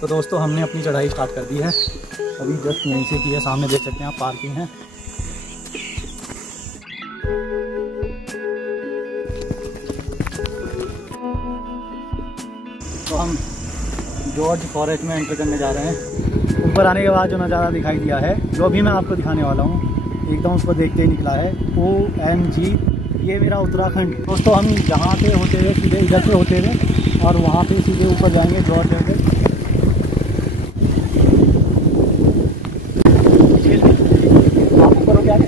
तो दोस्तों हमने अपनी चढ़ाई स्टार्ट कर दी है। अभी जस्ट यहीं से की है, सामने देख सकते हैं आप पार्किंग है। तो हम जॉर्ज फॉरेस्ट में एंटर करने जा रहे हैं। ऊपर आने के बाद जो नज़ारा दिखाई दिया है, जो अभी मैं आपको दिखाने वाला हूँ, एकदम उसको देखते ही निकला है। OMG, ये मेरा उत्तराखंड। दोस्तों हम यहाँ से होते हुए सीधे इधर से होते हुए और वहाँ पे सीधे ऊपर जाएंगे जॉर्ज पे। आप ऊपर हो क्या है?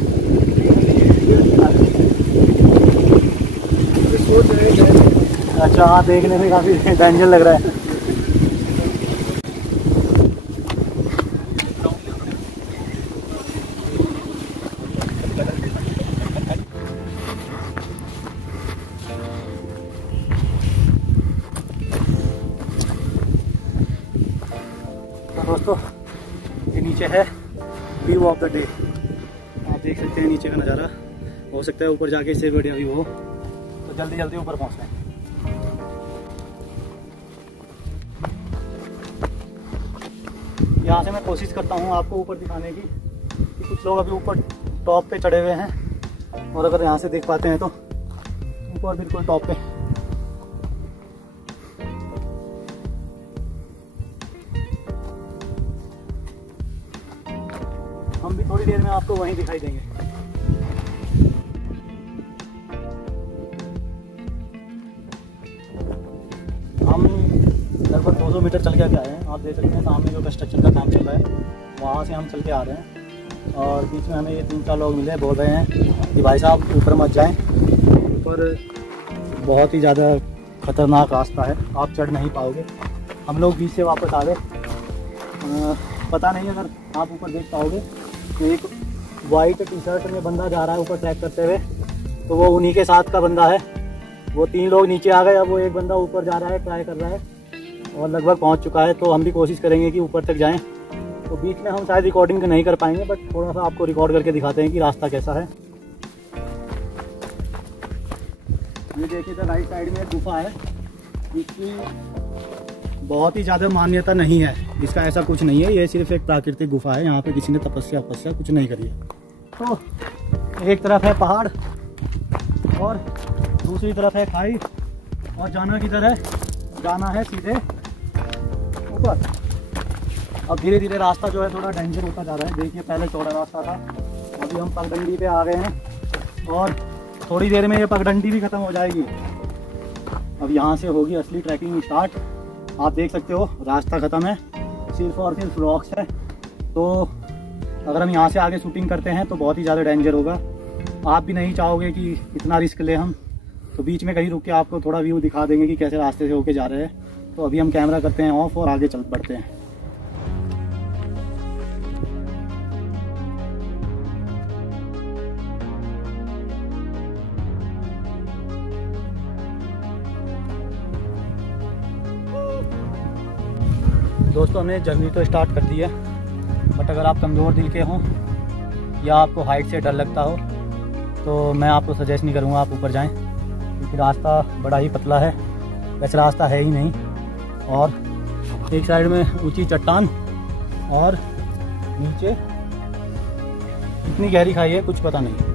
अच्छा हाँ, देखने में काफ़ी डेंजर लग रहा है। दोस्तों ये नीचे है व्यू ऑफ द डे। आप देख सकते हैं नीचे का नज़ारा। हो सकता है ऊपर जाके इससे बढ़िया व्यू हो, तो जल्दी जल्दी ऊपर पहुँचना है। यहाँ से मैं कोशिश करता हूँ आपको ऊपर दिखाने की कि कुछ लोग अभी ऊपर टॉप पे चढ़े हुए हैं, और अगर यहाँ से देख पाते हैं तो ऊपर बिल्कुल टॉप पे। हम भी थोड़ी देर में आपको वहीं दिखाई देंगे। हम लगभग 200 मीटर चल के आए हैं। आप देख सकते हैं सामने जो कंस्ट्रक्शन का काम चल रहा है, वहाँ से हम चल के आ रहे हैं। और बीच में हमें ये 3-4 लोग मिले, बोल रहे हैं कि भाई साहब ऊपर मत जाएं, ऊपर बहुत ही ज़्यादा ख़तरनाक रास्ता है, आप चढ़ नहीं पाओगे। हम लोग बीच से वापस आ गए। पता नहीं अगर आप ऊपर देख पाओगे, एक वाइट टी-शर्ट में बंदा जा रहा है ऊपर ट्रैक करते हुए, तो वो उन्हीं के साथ का बंदा है। वो 3 लोग नीचे आ गए, अब वो एक बंदा ऊपर जा रहा है, ट्राई कर रहा है और लगभग पहुंच चुका है। तो हम भी कोशिश करेंगे कि ऊपर तक जाएं। तो बीच में हम शायद रिकॉर्डिंग नहीं कर पाएंगे, बट थोड़ा सा आपको रिकॉर्ड करके दिखाते हैं कि रास्ता कैसा है। ये देखिए तो राइट साइड में गुफा है, जिसकी बहुत ही ज़्यादा मान्यता नहीं है। इसका ऐसा कुछ नहीं है, ये सिर्फ एक प्राकृतिक गुफा है। यहाँ पे किसी ने तपस्या कुछ नहीं करी है। तो एक तरफ है पहाड़ और दूसरी तरफ है खाई, और जाना किधर है? जाना है सीधे ऊपर। अब धीरे धीरे रास्ता जो है थोड़ा डेंजर होता जा रहा है। देखिए पहले चौड़ा रास्ता था, अभी हम पगडंडी पे आ गए हैं और थोड़ी देर में ये पगडंडी भी ख़त्म हो जाएगी। अब यहाँ से होगी असली ट्रैकिंग स्टार्ट। आप देख सकते हो रास्ता ख़त्म है, सिर्फ और सिर्फ रॉक्स है। तो अगर हम यहाँ से आगे शूटिंग करते हैं तो बहुत ही ज़्यादा डेंजर होगा। आप भी नहीं चाहोगे कि इतना रिस्क ले हम, तो बीच में कहीं रुक के आपको थोड़ा व्यू दिखा देंगे कि कैसे रास्ते से होके जा रहे हैं। तो अभी हम कैमरा करते हैं ऑफ और आगे चल बढ़ते हैं। दोस्तों हमने जर्नी तो स्टार्ट कर दी है, बट अगर आप कमज़ोर दिल के हों या आपको हाइट से डर लगता हो, तो मैं आपको सजेस्ट नहीं करूँगा आप ऊपर जाएं, क्योंकि रास्ता बड़ा ही पतला है। वैसे रास्ता है ही नहीं, और एक साइड में ऊंची चट्टान और नीचे इतनी गहरी खाई है कुछ पता नहीं।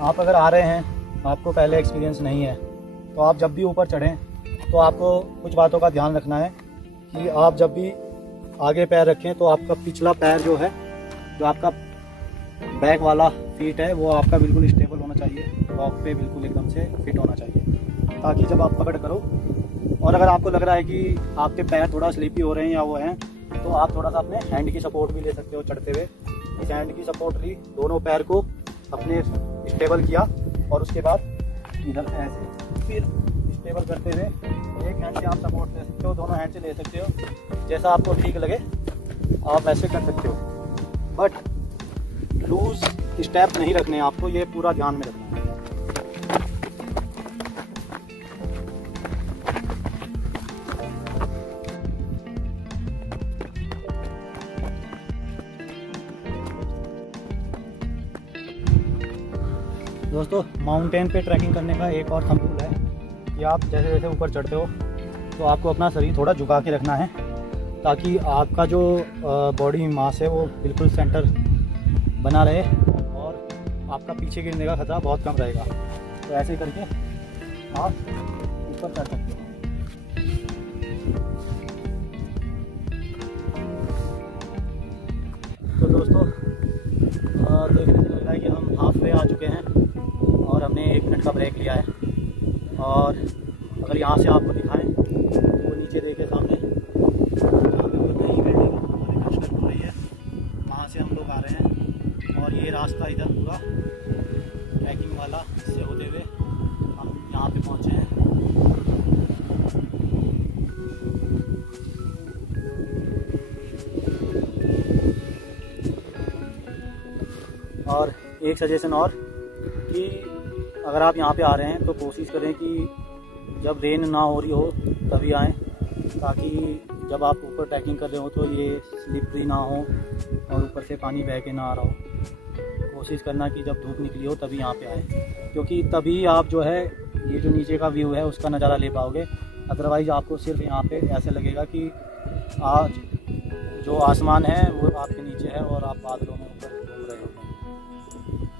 आप अगर आ रहे हैं, आपको पहले एक्सपीरियंस नहीं है, तो आप जब भी ऊपर चढ़ें तो आपको कुछ बातों का ध्यान रखना है कि आप जब भी आगे पैर रखें तो आपका पिछला पैर जो है, जो आपका बैक वाला फीट है, वो आपका बिल्कुल स्टेबल होना चाहिए, रॉक पे बिल्कुल एकदम से फिट होना चाहिए, ताकि जब आप पकड़ करो और अगर आपको लग रहा है कि आपके पैर थोड़ा स्लिपी हो रहे हैं या वो हैं, तो आप थोड़ा सा अपने हैंड की सपोर्ट भी ले सकते हो चढ़ते हुए। इस हैंड की सपोर्ट ली, दोनों पैर को अपने स्टेबल किया और उसके बाद इधर से ऐसे फिर स्टेबल करते हुए एक हैंड से आप सपोर्ट ले सकते हो, दोनों हैंड से ले सकते हो, जैसा आपको ठीक लगे आप ऐसे कर सकते हो। बट लूज स्टेप नहीं रखने हैं आपको, ये पूरा ध्यान में रखना है। दोस्तों, माउंटेन पे ट्रैकिंग करने का एक और थंब रूल है कि आप जैसे जैसे ऊपर चढ़ते हो तो आपको अपना शरीर थोड़ा झुका के रखना है, ताकि आपका जो बॉडी मास है वो बिल्कुल सेंटर बना रहे और आपका पीछे गिरने का खतरा बहुत कम रहेगा। तो ऐसे करके आप ऊपर चढ़ सकते हो। तो दोस्तों, देखने से लग रहा है कि हम हाफ वे आ चुके हैं और हमने 1 मिनट का ब्रेक लिया है। और अगर यहाँ से आपको दिखाएं तो नीचे देखे सामने नई बिल्डिंग हमारे कंस्ट्रक्ट हो रही है, वहाँ से हम लोग आ रहे हैं। और ये रास्ता इधर पूरा ट्रैकिंग वाला से होते हुए हम यहाँ पे पहुँचे हैं। और एक सजेशन और कि अगर आप यहाँ पे आ रहे हैं तो कोशिश करें कि जब रेन ना हो रही हो तभी आएँ, ताकि जब आप ऊपर ट्रैकिंग कर रहे हो तो ये स्लिपरी ना हो और ऊपर से पानी बह के ना आ रहा हो। कोशिश करना कि जब धूप निकली हो तभी यहाँ पे आएँ, क्योंकि तभी आप जो है ये जो नीचे का व्यू है उसका नज़ारा ले पाओगे। अदरवाइज़ आपको सिर्फ यहाँ पे ऐसे लगेगा कि आज जो आसमान है वो आपके नीचे है और आप बादलों में ऊपर घूम रहे हो।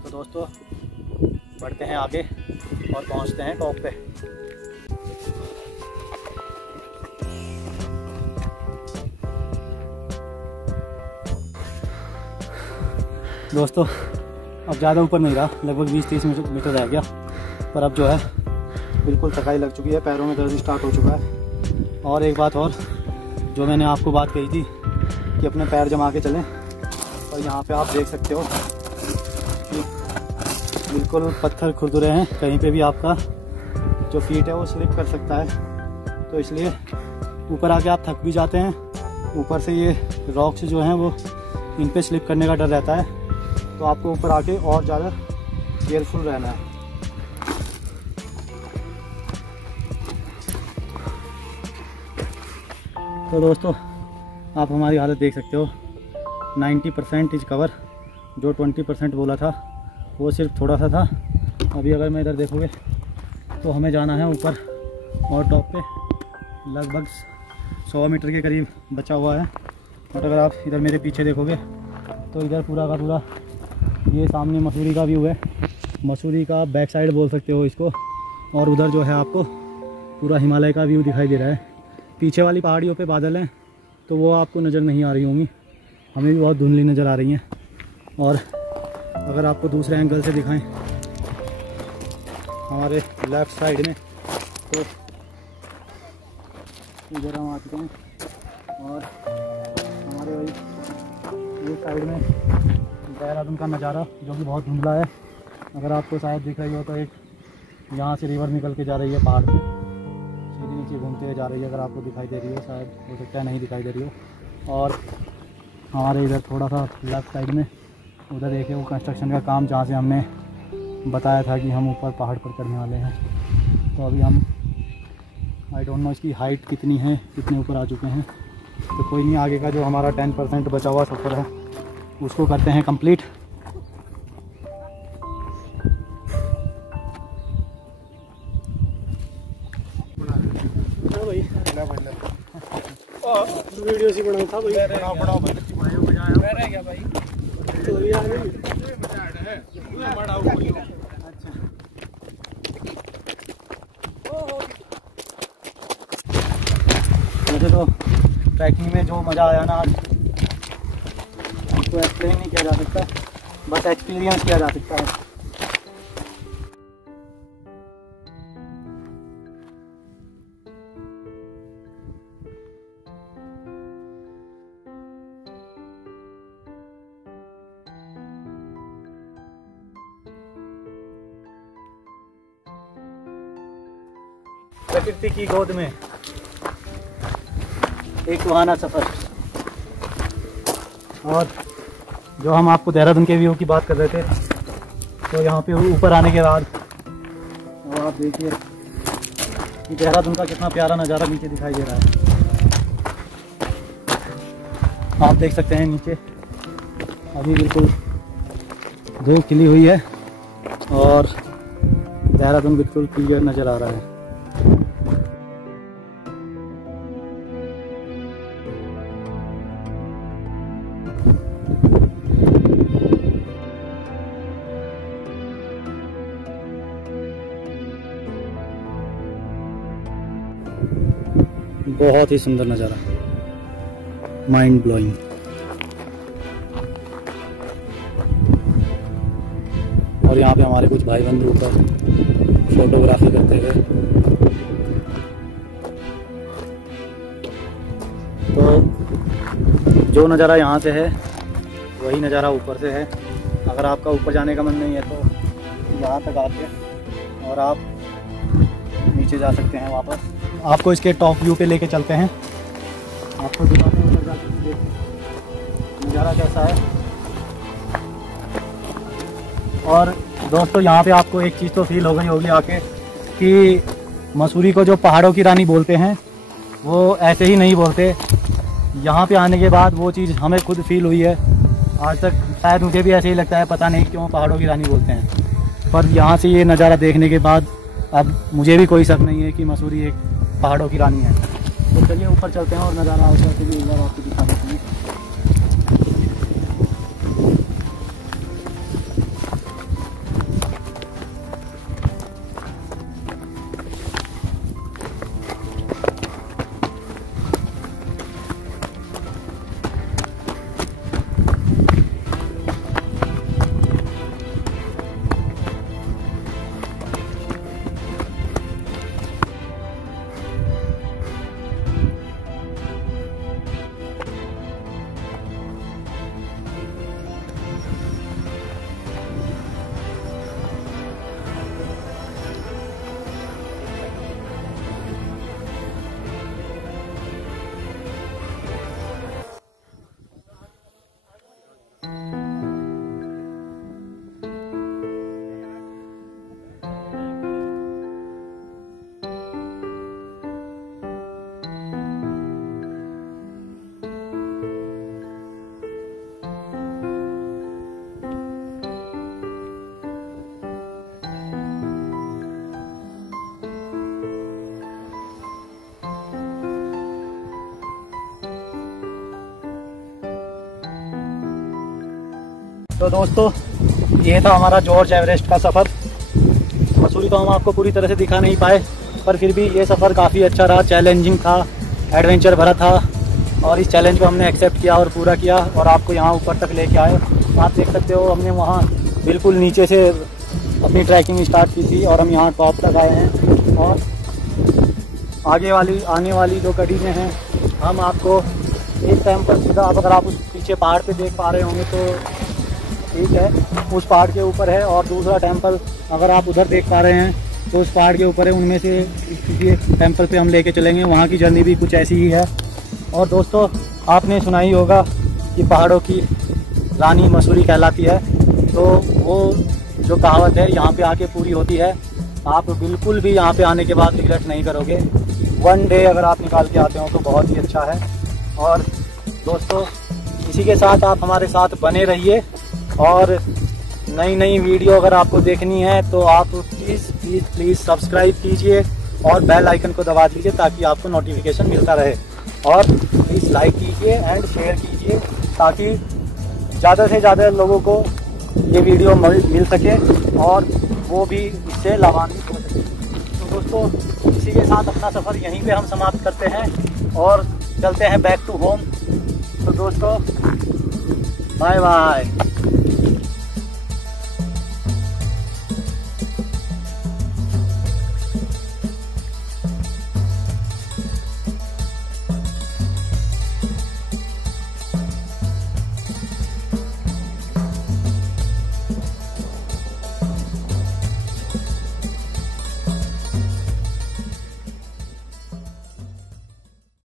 तो दोस्तों, बढ़ते हैं आगे और पहुंचते हैं टॉप पे। दोस्तों, अब ज़्यादा ऊपर नहीं रहा, लगभग 20-30 मीटर रह गया, पर अब जो है बिल्कुल थकाई लग चुकी है, पैरों में दर्द स्टार्ट हो चुका है। और एक बात और, जो मैंने आपको बात कही थी कि अपने पैर जमा के चलें, और यहाँ पे आप देख सकते हो कि बिल्कुल पत्थर खुरदुरे हैं, कहीं पे भी आपका जो फीट है वो स्लिप कर सकता है। तो इसलिए ऊपर आके आप थक भी जाते हैं, ऊपर से ये रॉक्स जो हैं वो इन पे स्लिप करने का डर रहता है। तो आपको ऊपर आके और ज़्यादा केयरफुल रहना है। तो दोस्तों, आप हमारी हालत देख सकते हो, 90% इज कवर। जो 20% बोला था वो सिर्फ थोड़ा सा था। अभी अगर मैं इधर देखोगे तो हमें जाना है ऊपर और टॉप पे लगभग 100 मीटर के करीब बचा हुआ है। और अगर आप इधर मेरे पीछे देखोगे तो इधर पूरा का पूरा ये सामने मसूरी का व्यू है, मसूरी का बैक साइड बोल सकते हो इसको। और उधर जो है आपको पूरा हिमालय का व्यू दिखाई दे रहा है। पीछे वाली पहाड़ियों पे बादल हैं तो वो आपको नज़र नहीं आ रही होंगी, हमें भी बहुत धुंधली नज़र आ रही हैं। और अगर आपको दूसरे एंगल से दिखाएं हमारे लेफ़्ट साइड में, तो इधर हम आ चुके हैं और हमारे वही ये साइड में देहरादून का नज़ारा जो कि बहुत धुंधला है। अगर आपको शायद दिख रही हो तो एक यहाँ से रिवर निकल के जा रही है पहाड़ से, सीधी नीचे घूमते हुए जा रही है। अगर आपको दिखाई दे रही हो, शायद हो सकता है नहीं दिखाई दे रही हो। और हमारे इधर थोड़ा सा लेफ्ट साइड में उधर देखिए वो कंस्ट्रक्शन का काम, जहाँ से हमने बताया था कि हम ऊपर पहाड़ पर चढ़ने वाले हैं। तो अभी हम आई डोंट नो इसकी हाइट कितनी है, कितने ऊपर आ चुके हैं। तो कोई नहीं, आगे का जो हमारा 10% बचा हुआ सफ़र है उसको करते हैं कंप्लीट। वीडियो से बनाया था भाई, बड़ा बजाया क्या भाई, तो यार बड़ा अच्छा। वैसे तो ट्रैकिंग में जो मज़ा आया ना आज, उसको एक्सप्लेन नहीं किया जा सकता, बस एक्सपीरियंस किया जा सकता है। प्रकृति की गोद में एक सुहाना सफर। और जो हम आपको देहरादून के व्यू की बात कर रहे थे, तो यहाँ पे ऊपर आने के बाद अब आप देखिए कि देहरादून का कितना प्यारा नज़ारा नीचे दिखाई दे रहा है। आप देख सकते हैं नीचे अभी बिल्कुल धूप खिली हुई है और देहरादून बिल्कुल क्लियर नज़र आ रहा है। बहुत ही सुंदर नज़ारा, माइंड ब्लोइंग। और यहाँ पे हमारे कुछ भाई बंधु ऊपर फोटोग्राफी करते हुए। तो जो नज़ारा यहाँ से है वही नज़ारा ऊपर से है। अगर आपका ऊपर जाने का मन नहीं है तो यहाँ तक आके और आप नीचे जा सकते हैं वापस। आपको इसके टॉप व्यू पे लेके चलते हैं, आपको दिखाते हैं नज़ारा कैसा है। और दोस्तों यहाँ पे आपको एक चीज़ तो फील हो गई होगी आके कि मसूरी को जो पहाड़ों की रानी बोलते हैं वो ऐसे ही नहीं बोलते। यहाँ पे आने के बाद वो चीज़ हमें खुद फील हुई है। आज तक शायद मुझे भी ऐसे ही लगता है, पता नहीं क्यों पहाड़ों की रानी बोलते हैं, पर यहाँ से ये नज़ारा देखने के बाद अब मुझे भी कोई शक नहीं है कि मसूरी एक पहाड़ों की रानी है। तो चलिए ऊपर चलते हैं और नज़ारा आपको दिखा देते हैं। तो दोस्तों ये था हमारा जॉर्ज एवरेस्ट का सफ़र। मसूरी तो हम आपको पूरी तरह से दिखा नहीं पाए, पर फिर भी ये सफ़र काफ़ी अच्छा रहा, चैलेंजिंग था, एडवेंचर भरा था और इस चैलेंज को हमने एक्सेप्ट किया और पूरा किया और आपको यहाँ ऊपर तक लेके आए। आप देख सकते हो हमने वहाँ बिल्कुल नीचे से अपनी ट्रैकिंग स्टार्ट की थी और हम यहाँ टॉप तक आए हैं। और आने वाली जो कड़ी में हैं हम आपको एक टाइम पर सीधा, अगर आप उस पीछे पहाड़ पे देख पा रहे होंगे तो ठीक है, उस पहाड़ के ऊपर है, और दूसरा टेंपल अगर आप उधर देख पा रहे हैं तो उस पहाड़ के ऊपर है, उनमें से किसी टेंपल पे हम लेके चलेंगे। वहाँ की जर्नी भी कुछ ऐसी ही है। और दोस्तों आपने सुना ही होगा कि पहाड़ों की रानी मसूरी कहलाती है, तो वो जो कहावत है यहाँ पे आके पूरी होती है। आप बिल्कुल भी यहाँ पे आने के बाद रिग्रेट नहीं करोगे। वन डे अगर आप निकाल के आते हो तो बहुत ही अच्छा है। और दोस्तों इसी के साथ आप हमारे साथ बने रहिए और नई नई वीडियो अगर आपको देखनी है तो आप प्लीज़ सब्सक्राइब कीजिए और बेल आइकन को दबा दीजिए ताकि आपको नोटिफिकेशन मिलता रहे। और प्लीज़ लाइक कीजिए एंड शेयर कीजिए ताकि ज़्यादा से ज़्यादा लोगों को ये वीडियो मिल सके और वो भी इससे लाभान्वित हो सके। तो दोस्तों इसी के साथ अपना सफ़र यहीं पे हम समाप्त करते हैं और चलते हैं बैक टू होम। तो दोस्तों बाय बाय।